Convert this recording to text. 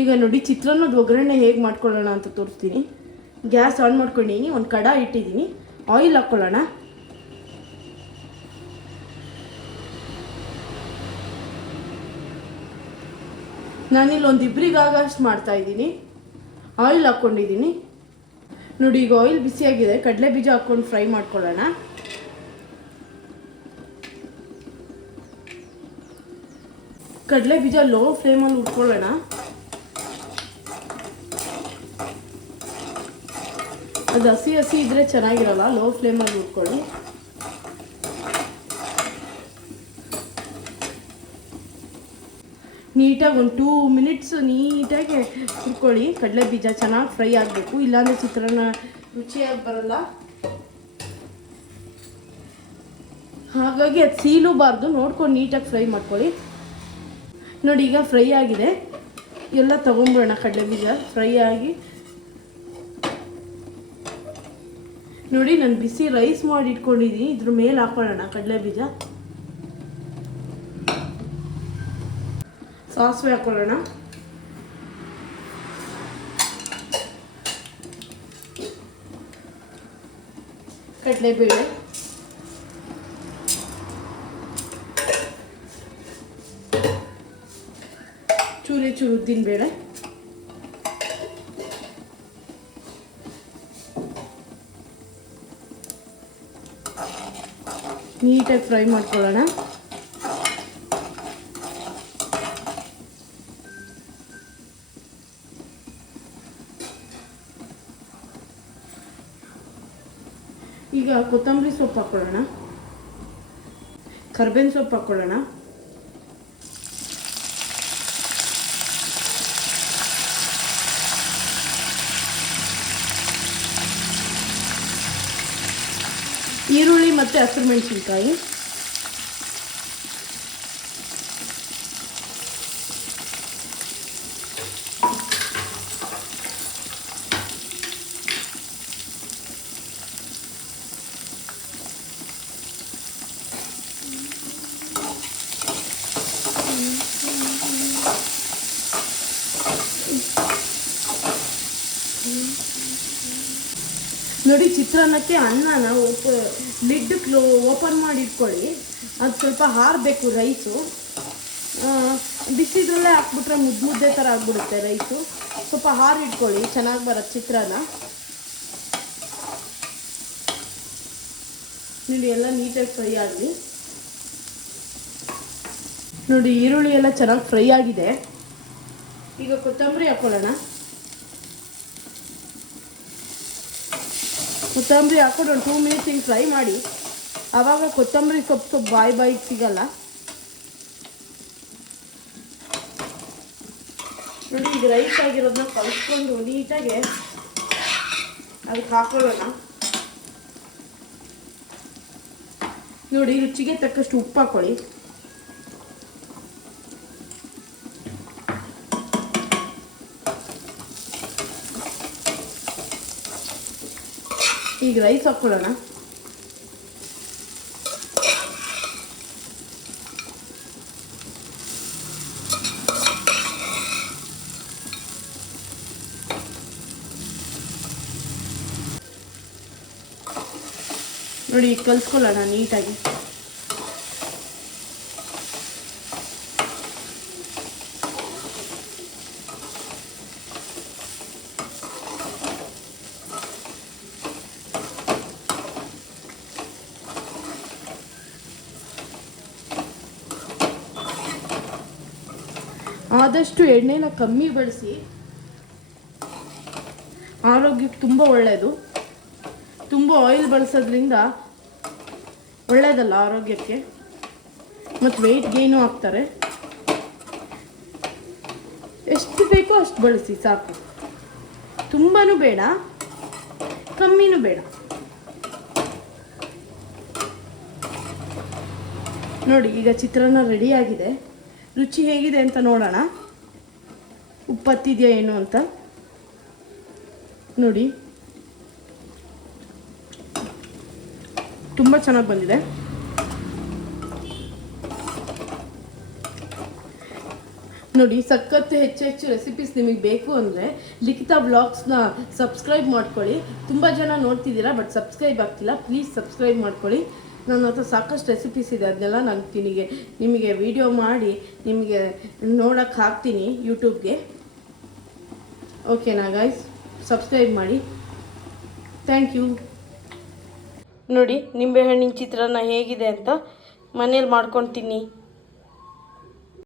ಈಗ ನೋಡಿ ಚಿತ್ರಾನ್ನದ ಒಗ್ಗರಣೆ ಹೇಗೆ ಮಾಡ್ಕೊಳ್ಳೋಣ ಅಂತ ತೋರಿಸ್ತೀನಿ. ಗ್ಯಾಸ್ ಆನ್ ಮಾಡ್ಕೊಂಡಿದ್ದೀನಿ, ಒಂದು ಕಡಾಯಿ ಇಟ್ಟಿದ್ದೀನಿ, ಆಯಿಲ್ ಹಾಕ್ಕೊಳ್ಳೋಣ. ನಾನಿಲ್ಲಿ ಒಂದು ಇಬ್ಬರಿಗಾಗಷ್ಟು ಮಾಡ್ತಾಯಿದ್ದೀನಿ. ಆಯಿಲ್ ಹಾಕ್ಕೊಂಡಿದ್ದೀನಿ ನೋಡಿ. ಈಗ ಆಯಿಲ್ ಬಿಸಿಯಾಗಿದೆ, ಕಡಲೆ ಬೀಜ ಹಾಕ್ಕೊಂಡು ಫ್ರೈ ಮಾಡ್ಕೊಳ್ಳೋಣ. ಕಡಲೆ ಬೀಜ ಲೋ ಫ್ಲೇಮಲ್ಲಿ ಹುರ್ಕೊಳ್ಳೋಣ. ಅದು ಹಸಿ ಹಸಿ ಇದ್ರೆ ಚೆನ್ನಾಗಿರಲ್ಲ, ಲೋ ಫ್ಲೇಮಲ್ಲಿ ಹುರ್ಕೊಳ್ಳಿ. ನೀಟಾಗಿ ಒಂದು 2 ಮಿನಿಟ್ಸ್ ನೀಟಾಗಿ ಹುರ್ಕೊಳ್ಳಿ. ಕಡಲೆ ಬೀಜ ಚೆನ್ನಾಗಿ ಫ್ರೈ ಆಗಬೇಕು, ಇಲ್ಲಾಂದರೆ ಚಿತ್ರಾನ್ನ ರುಚಿಯಾಗಿ ಬರಲ್ಲ. ಹಾಗಾಗಿ ಅದು ಸೀಲೂಬಾರ್ದು, ನೋಡ್ಕೊಂಡು ನೀಟಾಗಿ ಫ್ರೈ ಮಾಡ್ಕೊಳ್ಳಿ. ನೋಡಿ ಈಗ ಫ್ರೈ ಆಗಿದೆ, ಎಲ್ಲ ತೊಗೊಂಬಿಡೋಣ. ಕಡಲೆ ಬೀಜ ಫ್ರೈ ಆಗಿ ನೋಡಿ, ನಾನು ಬಿಸಿ ರೈಸ್ ಮಾಡಿ ಇಟ್ಕೊಂಡಿದ್ದೀನಿ, ಇದ್ರ ಮೇಲೆ ಹಾಕೊಳ್ಳೋಣ ಕಡಲೆ ಬೀಜ. ಸಾಸಿವೆ ಹಾಕೊಳ್ಳೋಣ. ಕಡಲೆಬೇಳೆ, ಚೂರು ಉದ್ದಿನಬೇಳೆ, ನೀಟಾಗಿ ಫ್ರೈ ಮಾಡ್ಕೊಳ್ಳೋಣ. ಈಗ ಕೊತ್ತಂಬರಿ ಸೊಪ್ಪು ಹಾಕ್ಕೊಳ್ಳೋಣ, ಕರ್ಬೇವಿನ ಸೊಪ್ಪು ಹಾಕ್ಕೊಳ್ಳೋಣ, ಈರುಳ್ಳಿ ಮತ್ತು ಹಸಿರು ಮೆಣಸಿನ್ಕಾಯಿ, ನೋಡಿ. ಚಿತ್ರಾನ್ನಕ್ಕೆ ಅನ್ನನ ಲಿಡ್ ಓಪನ್ ಮಾಡಿ ಇಟ್ಕೊಳ್ಳಿ, ಅದು ಸ್ವಲ್ಪ ಹಾರಬೇಕು ರೈಸು. ಬಿಸಿದ್ರಲ್ಲೇ ಹಾಕ್ಬಿಟ್ರೆ ಮುದ್ದೆ ಥರ ಆಗ್ಬಿಡುತ್ತೆ ರೈಸು. ಸ್ವಲ್ಪ ಇಟ್ಕೊಳ್ಳಿ, ಚೆನ್ನಾಗಿ ಬರುತ್ತೆ ಚಿತ್ರಾನ್ನ. ನೋಡಿ ಎಲ್ಲ ನೀಟಾಗಿ ಫ್ರೈ ಆಗಲಿ. ನೋಡಿ ಈರುಳ್ಳಿ ಎಲ್ಲ ಚೆನ್ನಾಗಿ ಫ್ರೈ ಆಗಿದೆ. ಈಗ ಕೊತ್ತಂಬರಿ ಹಾಕ್ಕೊಳ್ಳೋಣ. ಕೊತ್ತಂಬರಿ ಹಾಕೊಂಡು ಒಂದು 2 ಮಿನಿಟ್ಸ್ ಹಿಂಗೆ ಫ್ರೈ ಮಾಡಿ. ಆವಾಗ ಕೊತ್ತಂಬರಿ ಸೊಪ್ಪು ಬಾಯಿಗೆ ಸಿಗಲ್ಲ. ನೋಡಿ ಈಗ ರೈಸ್ ಆಗಿರೋದನ್ನ ಕಲಿಸ್ಕೊಂಡು ನೀಟಾಗಿ ಅದಕ್ಕೆ ಹಾಕೊಳ್ಳೋಣ. ನೋಡಿ ರುಚಿಗೆ ತಕ್ಕಷ್ಟು ಉಪ್ಪು ಹಾಕೊಳ್ಳಿ. ಈಗ ರೈಸ್ ಹಾಕ್ಕೊಳ್ಳೋಣ. ನೋಡಿ ಕಲಿಸ್ಕೊಳ್ಳೋಣ ನೀಟಾಗಿ. ಆದಷ್ಟು ಎಣ್ಣೆನ ಕಮ್ಮಿ ಬಳಸಿ, ಆರೋಗ್ಯಕ್ಕೆ ತುಂಬ ಒಳ್ಳೆಯದು. ತುಂಬ ಆಯಿಲ್ ಬಳಸೋದ್ರಿಂದ ಒಳ್ಳೆಯದಲ್ಲ ಆರೋಗ್ಯಕ್ಕೆ, ಮತ್ತು ವೆಯ್ಟ್ ಗೇನು ಆಗ್ತಾರೆ. ಎಷ್ಟು ಬೇಕೋ ಅಷ್ಟು ಬಳಸಿ ಸಾಕು, ತುಂಬನೂ ಬೇಡ ಕಮ್ಮಿನೂ ಬೇಡ. ನೋಡಿ ಈಗ ಚಿತ್ರಾನ್ನ ರೆಡಿಯಾಗಿದೆ. ರುಚಿ ಹೇಗಿದೆ ಅಂತ ನೋಡೋಣ, ಉಪ್ಪು ಹತ್ತಿದೆಯಾ ಏನು ಅಂತ ನೋಡಿ. ತುಂಬ ಚೆನ್ನಾಗಿ ಬಂದಿದೆ. ನೋಡಿ ಸಖತ್ತು ಹೆಚ್ಚು ರೆಸಿಪೀಸ್ ನಿಮಗೆ ಬೇಕು ಅಂದರೆ ಲಿಖಿತಾ ವ್ಲಾಗ್ಸ್ನ ಸಬ್ಸ್ಕ್ರೈಬ್ ಮಾಡ್ಕೊಳ್ಳಿ. ತುಂಬ ಜನ ನೋಡ್ತಿದ್ದೀರಾ ಬಟ್ ಸಬ್ಸ್ಕ್ರೈಬ್ ಆಗ್ತಿಲ್ಲ. ಪ್ಲೀಸ್ ಸಬ್ಸ್ಕ್ರೈಬ್ ಮಾಡ್ಕೊಳ್ಳಿ. ನನ್ನ ಹತ್ರ ಸಾಕಷ್ಟು ರೆಸಿಪೀಸ್ ಇದೆ, ಅದನ್ನೆಲ್ಲ ನಾನು ನಿಮಗೆ ವಿಡಿಯೋ ಮಾಡಿ ನಿಮಗೆ ನೋಡೋಕ್ಕೆ ಹಾಕ್ತೀನಿ ಯೂಟ್ಯೂಬ್ಗೆ. ಓಕೆನಾ ಗೈಸ್, ಸಬ್ಸ್ಕ್ರೈಬ್ ಮಾಡಿ. Thank you. ನೋಡಿ ನಿಂಬೆಹಣ್ಣಿನ ಚಿತ್ರಾನ್ನ ಹೇಗಿದೆ ಅಂತ ಮನೇಲಿ ಮಾಡ್ಕೊಂಡು ತಿನ್ನಿ.